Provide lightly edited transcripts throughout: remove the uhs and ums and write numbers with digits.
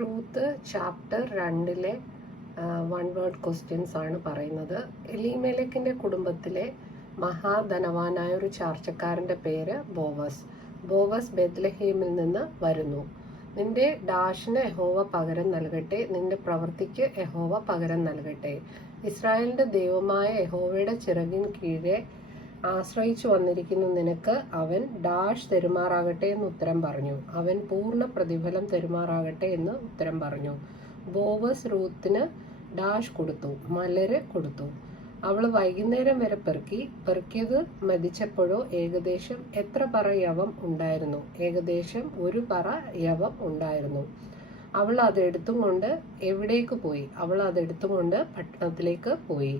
Ruth chapter 2 one word questions ആണ് പറയുന്നത്. എലീമേലെക്കിന്റെ കുടുംബത്തിലെ മഹാധനവാനായ ഒരു ചാർച്ചക്കാരന്റെ പേര് ബോവസ്. ബോവസ് ബെത്ലഹേമിൽ നിന്ന് വരുന്നു. നിന്റെ ഡാഷിന് യഹോവ പകരം നൽകട്ടെ, നിന്റെ പ്രവൃത്തിക്ക് യഹോവ പകരം നൽകട്ടെ. ഇസ്രായേലിന്റെ ദൈവമായ യഹോവയുടെ ചിറകിൻ കീഴെ ആശ്രയിച്ചു വന്നിരിക്കുന്നു നിനക്ക് അവൻ ഡാഷ് തെരുമാറാകട്ടെ എന്ന് ഉത്തരം പറഞ്ഞു. അവൻ പൂർണ്ണ പ്രതിഫലം തെരുമാറാകട്ടെ എന്ന് ഉത്തരം പറഞ്ഞു. ബോവസ് റൂത്തിന് ഡാഷ് കൊടുത്തു, മലര് കൊടുത്തു. അവള് വൈകുന്നേരം വരെ പെറുക്കിയത് മതിച്ചപ്പോഴോ ഏകദേശം എത്ര പറ യവം ഉണ്ടായിരുന്നു? ഏകദേശം 1 പറ യവം ഉണ്ടായിരുന്നു. അവൾ അതെടുത്തും കൊണ്ട് എവിടേക്ക് പോയി? അവൾ അതെടുത്തും കൊണ്ട് പട്ടണത്തിലേക്ക് പോയി.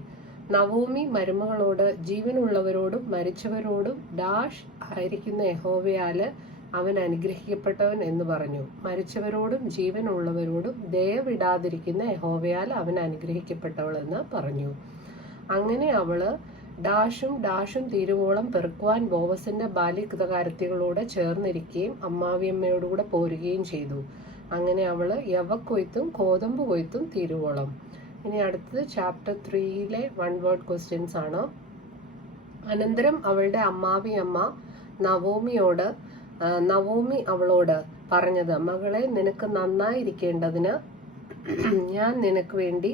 നവോമി മരുമകളോട്, ജീവനുള്ളവരോടും മരിച്ചവരോടും ഡാഷ് ആയിരിക്കുന്ന യഹോവയാല് അവൻ അനുഗ്രഹിക്കപ്പെട്ടവൻ എന്ന് പറഞ്ഞു. മരിച്ചവരോടും ജീവനുള്ളവരോടും ദയവിടാതിരിക്കുന്ന യഹോവയാൽ അവൻ അനുഗ്രഹിക്കപ്പെട്ടവൾ എന്ന് പറഞ്ഞു. അങ്ങനെ അവള് ഡാഷും തീരുവോളം പെറുക്കുവാൻ ബോവസിന്റെ ബാല്യകാരത്തികളോട് ചേർന്നിരിക്കുകയും അമ്മാവിയമ്മയോടുകൂടെ പോരുകയും ചെയ്തു. അങ്ങനെ അവള് യവക്കൊയ്ത്തും കോതമ്പ് കൊയ്ത്തും തീരുവോളം. ഇനി അടുത്തത് ചാപ്റ്റർ 3 വൺ വേർഡ് ക്വസ്റ്റ്യൻസ് ആണ്. അനന്തരം അവളുടെ അമ്മാവിയമ്മ നവോമി അവളോട് പറഞ്ഞത്, മകളെ, നിനക്ക് നന്നായിരിക്കേണ്ടതിന് ഞാൻ നിനക്ക് വേണ്ടി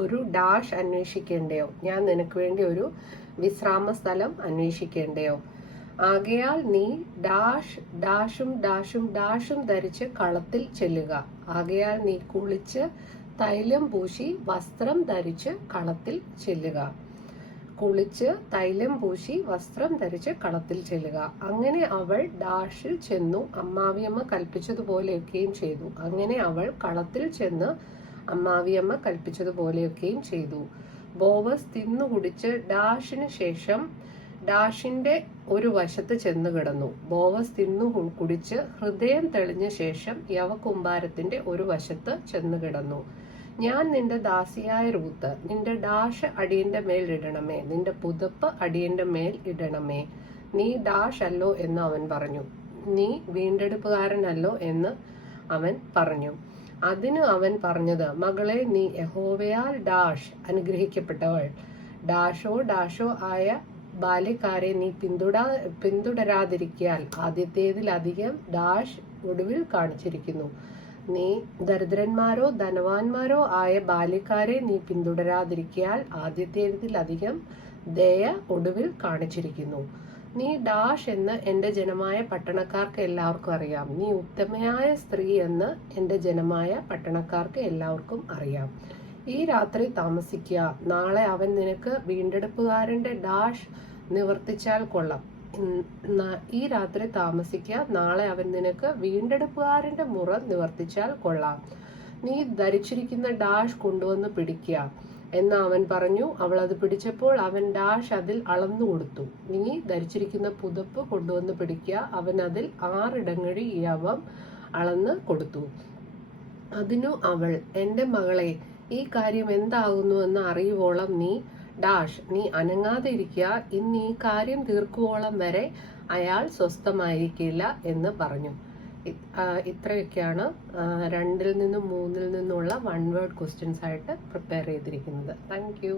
ഒരു ഡാഷ് അന്വേഷിക്കേണ്ടയോ? ഞാൻ നിനക്ക് വേണ്ടി ഒരു വിശ്രാമ സ്ഥലം അന്വേഷിക്കേണ്ടയോ? ആകയാൽ നീ ഡാഷും ധരിച്ച് കളത്തിൽ ചെല്ലുക. ആകയാൽ നീ കുളിച്ച് തൈലം പൂശി വസ്ത്രം ധരിച്ച് കളത്തിൽ ചെല്ലുക. അങ്ങനെ അവൾ ഡാഷിൽ ചെന്നു അമ്മാവിയമ്മ കൽപ്പിച്ചതുപോലെയൊക്കെയും ചെയ്തു. ബോവസ് തിന്നുകുടിച്ച് ഡാഷിന് ശേഷം ഡാഷിന്റെ ഒരു വശത്ത് ചെന്ന് കിടന്നു. ബോവസ് കുടിച്ച് ഹൃദയം തെളിഞ്ഞ ശേഷം യവകുമ്പാരത്തിന്റെ ഒരു വശത്ത് ചെന്ന് കിടന്നു. ഞാൻ നിന്റെ ദാസിയായ റൂത്ത്, നിന്റെ ഡാഷ് അടിയന്റെ മേൽ ഇടണമേ, നിന്റെ പുതപ്പ് അടിയന്റെ മേൽ ഇടണമേ. നീ ഡാഷ് അല്ലോ എന്ന് അവൻ പറഞ്ഞു. നീ വീണ്ടെടുപ്പുകാരനല്ലോ എന്ന് അവൻ പറഞ്ഞു. അതിന് അവൻ പറഞ്ഞത്, മകളെ, നീ യഹോവയാൽ ഡാഷ് അനുഗ്രഹിക്കപ്പെട്ടവൾ. ഡാഷോ ആയ ബാല്യക്കാരെ നീ പിന്തുടരാതിരിക്കാൽ ആദ്യത്തേതിലധികം ഡാഷ് ഒടുവിൽ കാണിച്ചിരിക്കുന്നു. നീ ദരിദ്രന്മാരോ ധനവാന്മാരോ ആയ ബാല്യക്കാരെ നീ പിന്തുടരാതിരിക്കാൽ ആദ്യത്തേതിലധികം ദയ ഒടുവിൽ കാണിച്ചിരിക്കുന്നു. നീ ഡാഷ് എന്ന് എന്റെ ജനമായ പട്ടണക്കാർക്ക് എല്ലാവർക്കും അറിയാം. നീ ഉത്തമയായ സ്ത്രീ എന്ന് എന്റെ ജനമായ പട്ടണക്കാർക്ക് എല്ലാവർക്കും അറിയാം. ഈ രാത്രി താമസിക്കുക, നാളെ അവൻ നിനക്ക് വീണ്ടെടുപ്പുകാരന്റെ ഡാഷ് നിവർത്തിച്ചാൽ കൊള്ളാം. ഈ രാത്രി താമസിക്കുക, നാളെ അവൻ നിനക്ക് വീണ്ടെടുപ്പുകാരന്റെ മുറ നിവർത്തിച്ചാൽ കൊള്ളാം. നീ ധരിച്ചിരിക്കുന്ന ഡാഷ് കൊണ്ടുവന്ന് പിടിക്കുക എന്ന് അവൻ പറഞ്ഞു. അവൾ അത് പിടിച്ചപ്പോൾ അവൻ ഡാഷ് അതിൽ അളന്നു കൊടുത്തു. നീ ധരിച്ചിരിക്കുന്ന പുതപ്പ് കൊണ്ടുവന്ന് പിടിക്കുക. അവൻ അതിൽ 6 ഇടങ്ങഴി യവം അളന്ന് കൊടുത്തു. അതിനു അവൾ, എന്റെ മകളെ, ഈ കാര്യം എന്താകുന്നു എന്ന് അറിയുവോളം നീ അനങ്ങാതെ ഇരിക്കുക. ഇന്ന് ഈ കാര്യം തീർക്കുവോളം വരെ അയാൾ സ്വസ്ഥമായിരിക്കില്ല എന്ന് പറഞ്ഞു. ഇത്രയൊക്കെയാണ് 2 നിന്നും 3 നിന്നുള്ള വൺ വേർഡ് ക്വസ്റ്റ്യൻസ് ആയിട്ട് പ്രിപ്പയർ ചെയ്തിരിക്കുന്നത്. Thank you.